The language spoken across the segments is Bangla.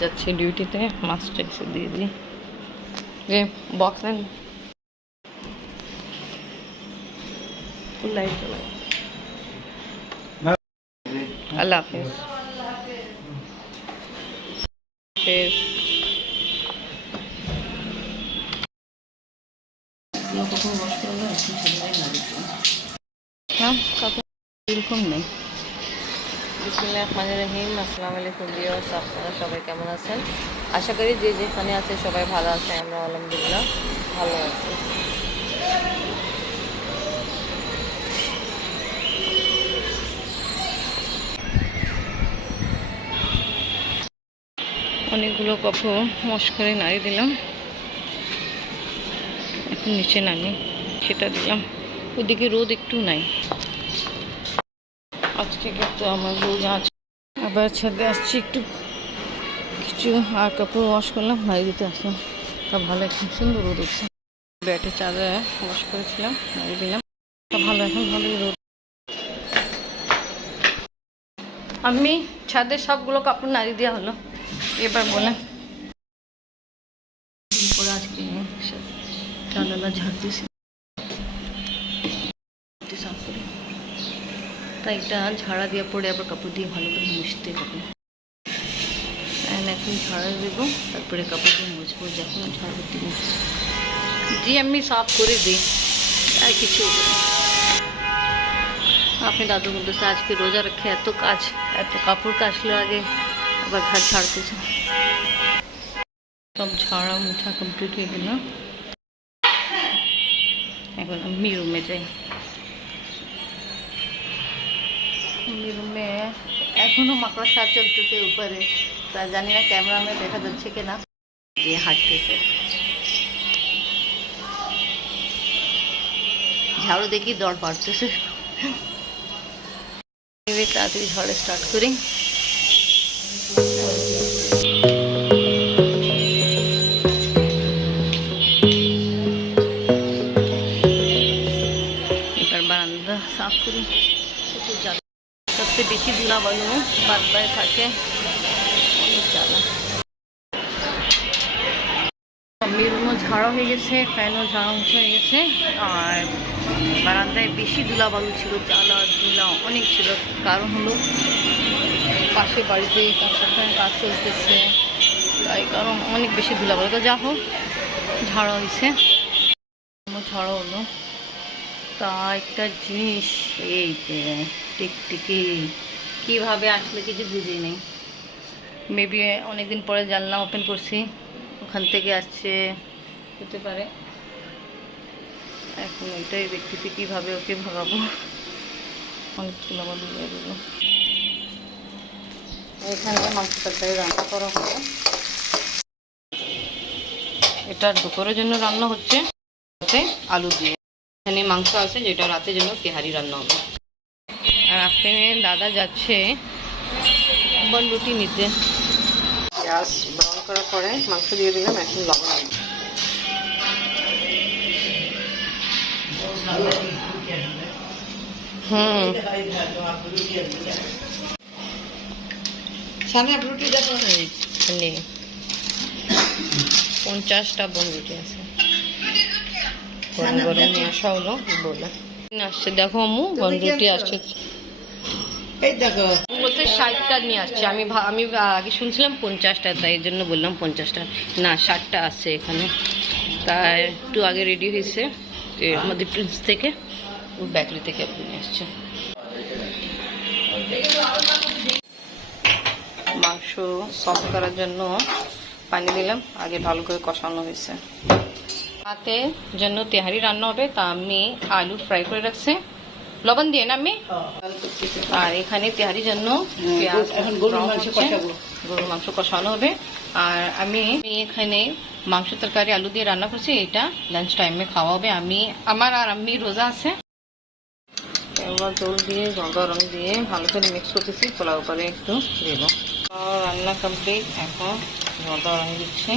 যাচ্ছে ডিউটিতে, মাছটা এসে দিয়ে দিই। যে বক্স নেন, লাইট জ্বালাই। আল্লাহ হাফিজ। এরকম নেই। বিসমিল্লাহির রহমানির রহিম। আসসালামু আলাইকুম ভিউয়ার্স, আপনারা সবাই কেমন আছেন? আশা করি যে যেখানে আছে সবাই ভালো আছে। আমরা আলহামদুলিল্লাহ ভালো আছি। অনেকগুলো কাপড় মশ করে নাড়িয়ে দিলাম, এখন নিচে নামি সেটা দিলাম। ওইদিকে রোদ একটু নাই আজকে, কিন্তু আমার রোদ আছে। আবার ছাদে আসছি, একটু কিছু আর কাপড় ওয়াশ করলাম, নাড়িয়ে দিতে আসলাম। তা ভালো, খুব সুন্দর রোদ উঠছে। ব্যাটে চাদর ওয়াশ করেছিলাম, নাড়িয়ে দিলাম। তা ভালো, এখন ভালোই রোদ। আমি ছাদে সবগুলো কাপড় নাড়িয়ে দেওয়া হলো। এবার বলেন, আজকে চালালা ঝাড়তেছি, তাই এটা ঝাড়া দিয়ে পরে আবার কাপড় দিয়ে ভালো করে মুছতে হবে। এখন ঝাড়া দেবো, তারপরে কাপড় দিয়ে মুছবো। যখন ঝাড়ু দিব জি আমি সাফ করে দিই, আর কিছু। আপনি দাদু বলতেছে আজকে রোজা রেখে এত কাজ, এত কাপড় কাচলো, আগে আবার ঘর ছাড়তেছে। সব ঝাড়া মুছা কমপ্লিট হয়ে গেল। এখন আমি রুমে যাই। রুমে এখনো মাকড়সা চলতেছে উপরে, তা জানি না ক্যামেরামে দেখা যাচ্ছে কিনা। দিয়ে হাঁটতেছে, ঝাড়ু দেখি দৌড় পাড়তেছে। তাড়াতাড়ি ঝড়ে স্টার্ট করি। এবার বারান্দা সাফ করি। সবচেয়ে বেশি ধুলা বালু বারবার থাকে, অনেক জ্বালা। রুমও ঝাড়া হয়ে গেছে, ফ্যানও ঝাড়া হয়ে গেছে। আর বারান্দায় বেশি ধুলা বালু ছিল, জ্বালা ধুলা অনেক ছিল। কারণ হলো পাশে বাড়িতে কনস্ট্রাকশনের কাজ চলতেছে, তাই কারণ অনেক বেশি ধুলা বালু। তো যা হোক ঝাড়া হয়েছে, ঝাড়া হলো। তা একটা জিনিস, এই যে টিকটিকি কীভাবে আসলে কিছু বুঝি নেই। মেবি অনেকদিন পরে জানলা ওপেন করছি, ওখান থেকে আসছে হতে পারে। এখন ওইটাই দেখতেছি কীভাবে ওকে ভাগাবো। অনেক ধুলাবালু দিয়ে দেবো। এখানে মাংস তরকারি রান্না করা হবে, এটা দুপুরের জন্য রান্না হচ্ছে আলু দিয়ে। এখানে মাংস আছে যেটা রাতের জন্য তেহারি রান্না হবে। আর আপনি দাদা যাচ্ছে বনরুটি নিতে। পেঁয়াজ ব্রাউন করার পরে মাংস দিয়ে দিলাম, এখন লবণ দিলাম। সামনে রুটি যাবো, 50টা বনরুটি আছে, গরম গরম নিয়ে আসা হলো। বলে আসছে, দেখো আম্মু বনরুটি আসছে। এই দেখো বলতে 60টা নিয়ে আসছে। আমি আগে শুনছিলাম 50টা, তাই এই জন্য বললাম 50টা না, 60টা আছে এখানে। তাই একটু আগে রেডি হয়েছে আমাদের প্রিন্স থেকে, বেকারি থেকে আপনি নিয়ে আসছে। মাংস সফট করার জন্য পানি দিলাম, আগে ভালো করে কষানো হয়েছে। রাতের জন্য তেহারি রান্না হবে, তা আমি আলু ফ্রাই করে রাখছি লবণ দিয়ে না আমি। আর এখানে তেহারির জন্য গরুর মাংস কষানো হবে। আর আমি এখানে মাংস তরকারি আলু দিয়ে রান্না করছি, এটা লাঞ্চ টাইমে খাওয়া হবে। আমার আর আমি রোজা আছে। এবার জল দিয়ে গরম দিয়ে ভালো করে মিক্স করতেছি, পোলাও করে একটু দেবো। রান্না কমপ্লিট, এখন জলটা রঙ দিচ্ছি,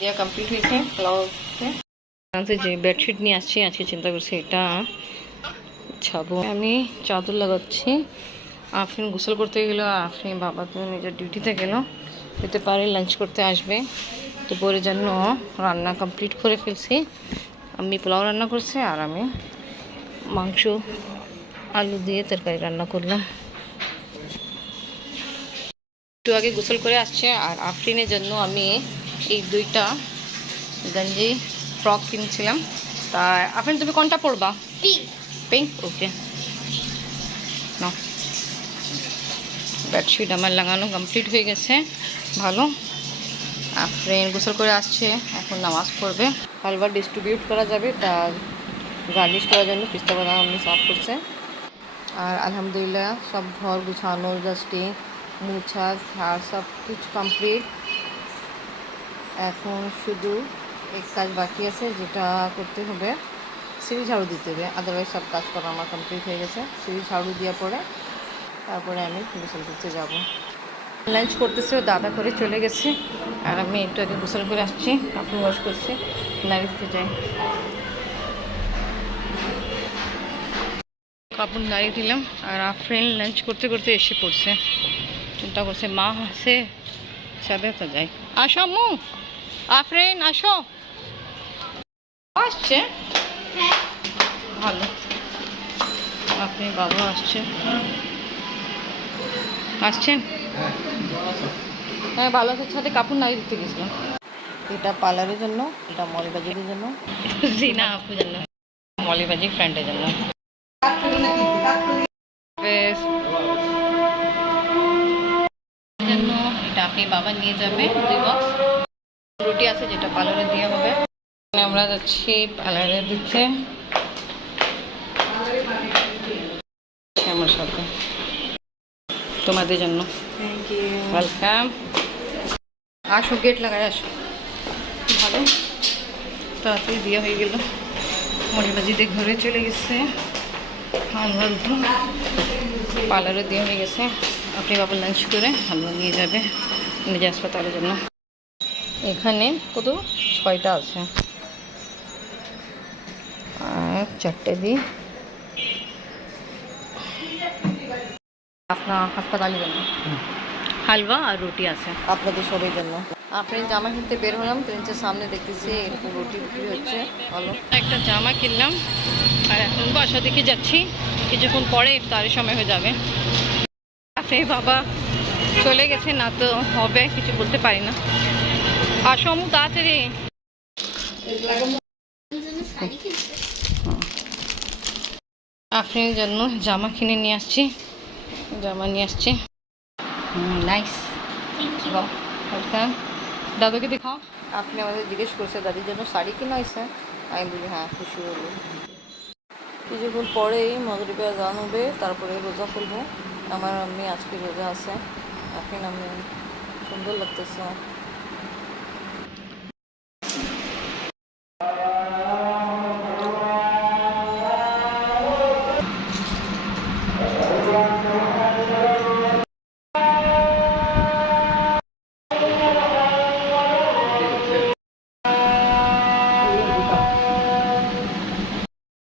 দেওয়া কমপ্লিট হয়েছে। পোলাওতে যে বেডশিট নিয়ে আসছি, আজকে চিন্তা করছি এটা ছাবো। আমি চাদর লাগাচ্ছি। আফরিন গোসল করতে গেল, আফরিন বাবা তো নিজের ডিউটিতে গেল। হতে পারে লাঞ্চ করতে আসবে। দুপুরের জন্য রান্না কমপ্লিট করে ফেলছি। আমি পোলাও রান্না করছি আর আমি মাংস আলু দিয়ে তরকারি রান্না করলাম। একটু আগে গোসল করে আসছে। আর আফরিনের জন্য আমি এই দুইটা গঞ্জি ফ্রক কিনছিলাম। তা আফরিন তুমি কোনটা পরবা? পিঙ্ক। ওকে নাও। বেডশিট আমার লাগানো কমপ্লিট হয়ে গেছে। ভালো। আফরিন গোসল করে আসছে, এখন নামাজ পড়বে। হালুয়া ডিস্ট্রিবিউট করা যাবে, তা গার্নিশ করার জন্য পিস্তা বাদাম আমি সাফ করছে। আর আলহামদুলিল্লাহ সব ঘর গুছানো, ডাস্টিং, মুছা আর সব কিছু কমপ্লিট। এখন শুধু এক কাজ বাকি আছে, যেটা করতে হবে সিঁড়ি ঝাড়ু দিতে হবে। আদারওয়াইজ সব কাজ করা আমার কমপ্লিট হয়ে গেছে। সিঁড়ি ঝাড়ু দেওয়ার পরে তারপরে আমি গোসল করতে যাব। লাঞ্চ করতেছে, ও দাদা করে চলে গেছে। আর আমি একটু আগে গোসল করে আসছি, কাপড় ওয়াশ করছি, নাড়ি দিতে যাই। কাপড় নাড়ি দিলাম। আর আফরিন লাঞ্চ করতে করতে এসে পড়ছে, চিন্তা করছে মা আছে সাথে তো যাই। আসো আম্মু, আফরিন আসো। আসছে ভালো। আপনি বাবা আসছেন? হ্যাঁ ভালো আছে। সাথে কাপড় নাই দিতে গেছিলাম। এটা পার্লারের জন্য, এটা মলিবাজির জন্য। জি না আপু জন্য, মলিবাজি ফ্রেন্ডের জন্য। জন্য এটা আপনি বাবা নিয়ে যাবে 2 বক্স। রুটি আছে যেটা পার্লারে দেওয়া হবে। আমরা যাচ্ছি পার্লারে দিচ্ছে আমার সাথে, তোমাদের জন্য। Thank you, welcome. আসো, গেট লাগাই আসো। ভালো, তাড়াতাড়ি দেওয়া হয়ে গেল। মরিবাজিতে ঘরে চলে গেছে। হালুয়া রুটি পার্লারে দেওয়া হয়ে গেছে। আপনি বাবা লাঞ্চ করে হালুয়া নিয়ে যাবে নিজে হাসপাতালের জন্য। এখানে কত 6টা আছে, আর 4টে দিই আপনার হাসপাতালের জন্য। হালুয়া আর রুটি আছে আপনাদের সবার জন্য। আপনি জামা কিনতে বের হলাম, ট্রেনের সামনে দেখতেছি এরকম রুটি বিক্রি হচ্ছে। ভালো একটা জামা কিনলাম। আর এখন বাসা দিকে যাচ্ছি, কিছুক্ষণ পরে ইফতারের সময় হয়ে যাবে। আপনি বাবা চলে গেছে, না তো হবে কিছু বলতে পারি না। আসো আম্মু তাড়াতাড়ি। আপনার জন্য জামা কিনে নিয়ে আসছি, জামা নিয়ে আসছি। Nice, welcome. দাদুকে দেখাও। আপনি আমাদের জিজ্ঞেস করছে দাদির জন্য শাড়ি কিনা হয়েছে। আমি বলি হ্যাঁ, খুশি হলো। কিছুক্ষণ পরেই মাগরিবে আজান হবে, তারপরে রোজা খুলবো। আমার আম্মি আজকে রোজা আছে। এখন আমি সুন্দর লাগতেছে।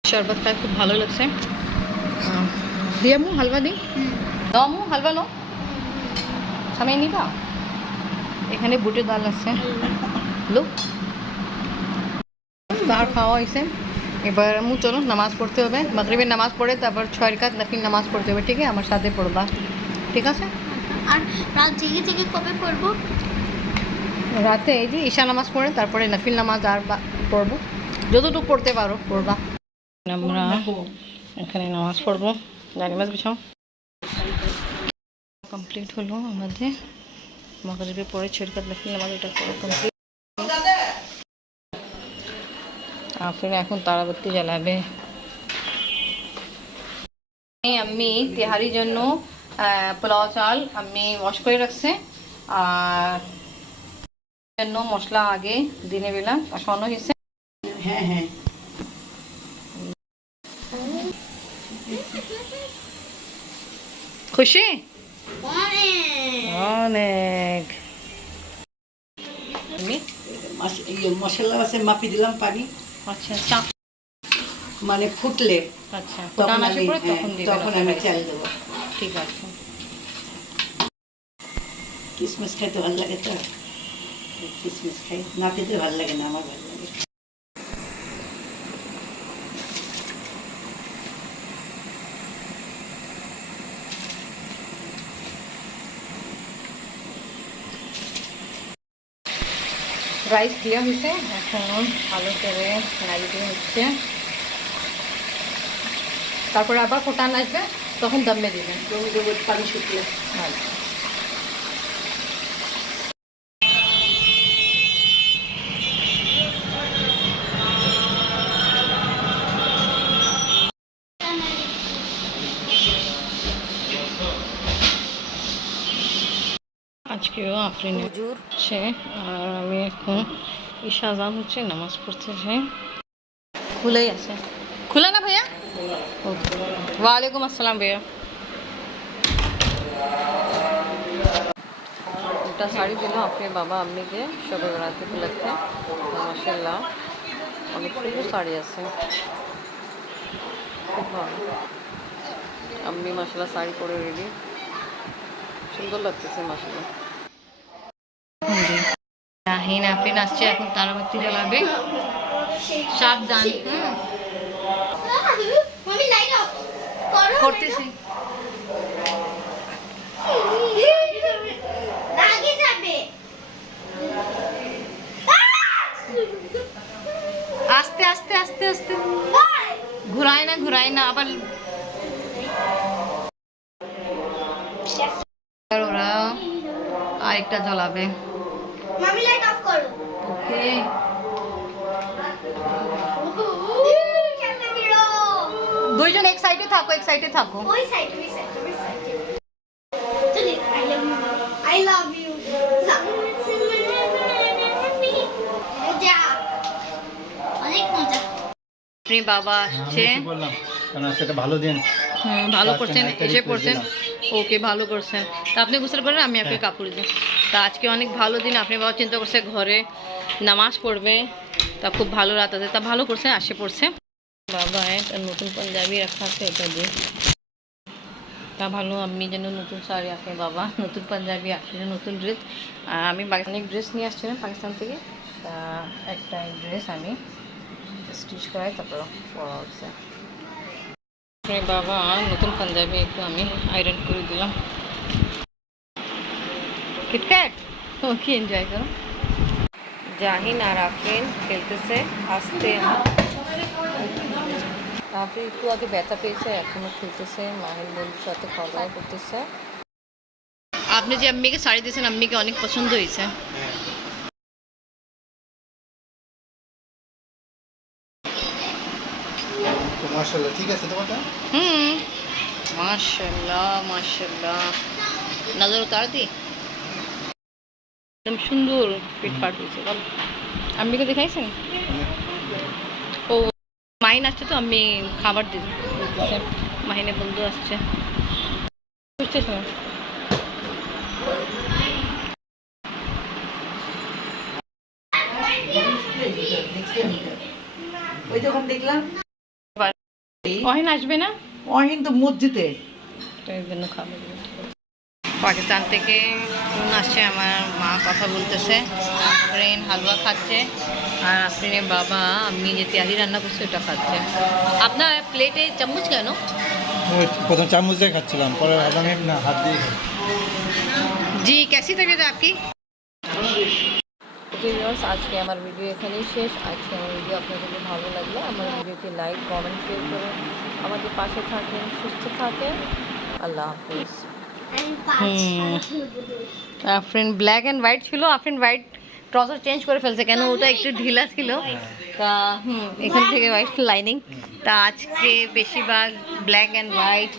শরবত খাই খুব ভালো লাগছে। দিয়ে আম্মু হালুয়া দিই। দাও আম্মু হালুয়া লো, সামনে নিবা। এখানে বুটের ডাল আছে, লো। তার খাওয়া হয়েছে। এবার আম্মু চলো নামাজ পড়তে হবে। মাগরিবের নামাজ পড়ে তারপর 6 রাকাত নফিল নামাজ পড়তে হবে। ঠিক আছে, আমার সাথে পড়বা, ঠিক আছে? আর রাত জেগে জেগে কবে পড়বো? রাতে এই যে ঈশা নামাজ পড়ে তারপরে নফিল নামাজ আর পড়বো, যতটুকু পড়তে পারো পড়বা। আমরা এখানে নামাজ পড়বো। নামাজ বিছাও। কমপ্লিট হলো আমাদের মাগরিবের পরে 6 রাকাত নফিল নামাজ, এটা পুরো কমপ্লিট। আফরিন এখন তারাবাতি জ্বালাবে। আমি তেহারির জন্য পোলাও চাল আমি ওয়াশ করে রাখছি। আর জন্য মশলা আগে দিনে বেলা কষানো হয়েছে। হ্যাঁ হ্যাঁ, খুশি অনেক। মশলা আছে মাপি দিলাম পানি। আচ্ছা, চা মানে ফুটলে, আচ্ছা তখন তখন আমি চাল দেবো। ঠিক আছে। কিসমিস খাইতে ভালো লাগে তো, কিসমিস খাই। নাতিদের ভালো লাগে না, আমার ভালো লাগে। রাইস দেওয়া হয়েছে, এখন ভালো করে নাড়ি দিয়ে হচ্ছে, তারপরে আবার ফোটান আসবে, তখন দমে দিবেন। জমি দেবো পানি শুকিয়ে। আচ্ছা। আজকেও আফরিন হুজুর সে, আর আমি এখন ঈশা আজান হচ্ছে, নামাজ পড়তেছে। খুলেই আছে, খুলে না ভাইয়া? ওকে, ওয়ালাইকুম আসসালাম ভাইয়া। একটা শাড়ি দিল আপনি বাবা আম্মিকে সবে বেড়াতে উপলক্ষে, মাশাআল্লাহ অনেক সুন্দর শাড়ি আছে, খুব ভালো। আম্মি মাশাআল্লাহ শাড়ি পরে রেডি, সুন্দর লাগতেছে মাশাআল্লাহ। শাহিন আফরিন আসছে, এখন তারাবাতি জ্বালাবে। সাবধান। মামি লাইট অফ করো। করতেছি। লাগে যাবে। আস্তে আস্তে আস্তে আস্তে, ঘুরায় না আবার। ওরা আরেকটা জ্বলাবে। মামি লাইট অফ করো। ওকে, कैसे गिरो? দুইজন এক সাইডে থাকো, এক সাইডে থাকো। ওই সাইড। চলি, I love you. যা। অনেক মজা। আপনি বাবা আসছে। আমি বললাম কারণ সেটা ভালো দিন। ভালো করছেন, এসে পড়ছেন। ওকে, ভালো করছেন। তা আপনি গোসল করেন, আমি আপনাকে কাপড় দিই। তা আজকে অনেক ভালো দিন, আপনি বাবা চিন্তা করছে ঘরে নামাজ পড়বে, তা খুব ভালো রাত আছে, তা ভালো করছে, আসে পড়ছে। বাবা একটা নতুন পাঞ্জাবি রাখা আছে, এটা দিয়ে তা ভালো। আমি যেন নতুন শাড়ি, আপনি বাবা নতুন পাঞ্জাবি, আপনি নতুন ড্রেস। আমি অনেক ড্রেস নিয়ে আসছিলাম পাকিস্তান থেকে, তা একটা ড্রেস আমি স্টিচ করাই, তারপর পরা হচ্ছে। বাবা নতুন পাঞ্জাবি একটু আমি আয়রন করে দিলাম। কিটক্যাট কি এনজয় করো। জাহিন আর আফরিন খেলতেছে, আসতে আফরিন একটু আগে ব্যথা পেয়েছে, এখনো খেলতেছে, মাহিন বন্ধুর সাথে খাওয়া দাওয়া করতেছে। আপনি যে আম্মিকে শাড়ি দিয়েছেন, আম্মিকে অনেক পছন্দ হয়েছে। মাশাআল্লাহ, ঠিক আছে তোমারটা? মাশাআল্লাহ মাশাআল্লাহ, নজর উতার দি, একদম সুন্দর ফিটফাট হয়েছে। বল, আম্মিকে দেখাইছেন? ও মাহিন আসছে, তো আমি খাবার দিতেছে, মাহিনের বন্ধু আসছে, বুঝতেছ না? ওই যখন দেখলাম অহিন আসবে না, অহিন তো মসজিদে। তো এর জন্য খাবার পাকিস্তান থেকে ফোন আসছে, আমার মা কথা বলতেছে, আফরিন হালুয়া খাচ্ছে, আর আফরিনের বাবা আমি যে তেহারি রান্না করছে ওটা খাচ্ছে। আপনার প্লেটে চামচ কেন? ওই প্রথম চামচ দিয়ে খাচ্ছিলাম, পরে ভাবলাম না হাত দিয়ে খাই। জি, कैसी तबीयत है आपकी? ওকে ভিউয়ার্স, আজকে আমার ভিডিও এখানেই শেষ। আজকে আমার ভিডিও আপনাদের ভালো লাগলে আমার ভিডিওকে লাইক কমেন্ট শেয়ার করুন, আমাদের পাশে থাকেন, সুস্থ থাকেন, আল্লাহ হাফিজ। আফরিন ব্ল্যাক অ্যান্ড হোয়াইট ছিল, আফরিন হোয়াইট ট্রাউজার চেঞ্জ করে ফেলছে, কেন ওটা একটু ঢিলা ছিল, তা এখান থেকে হোয়াইট লাইনিং, তা আজকে বেশিরভাগ ব্ল্যাক অ্যান্ড হোয়াইট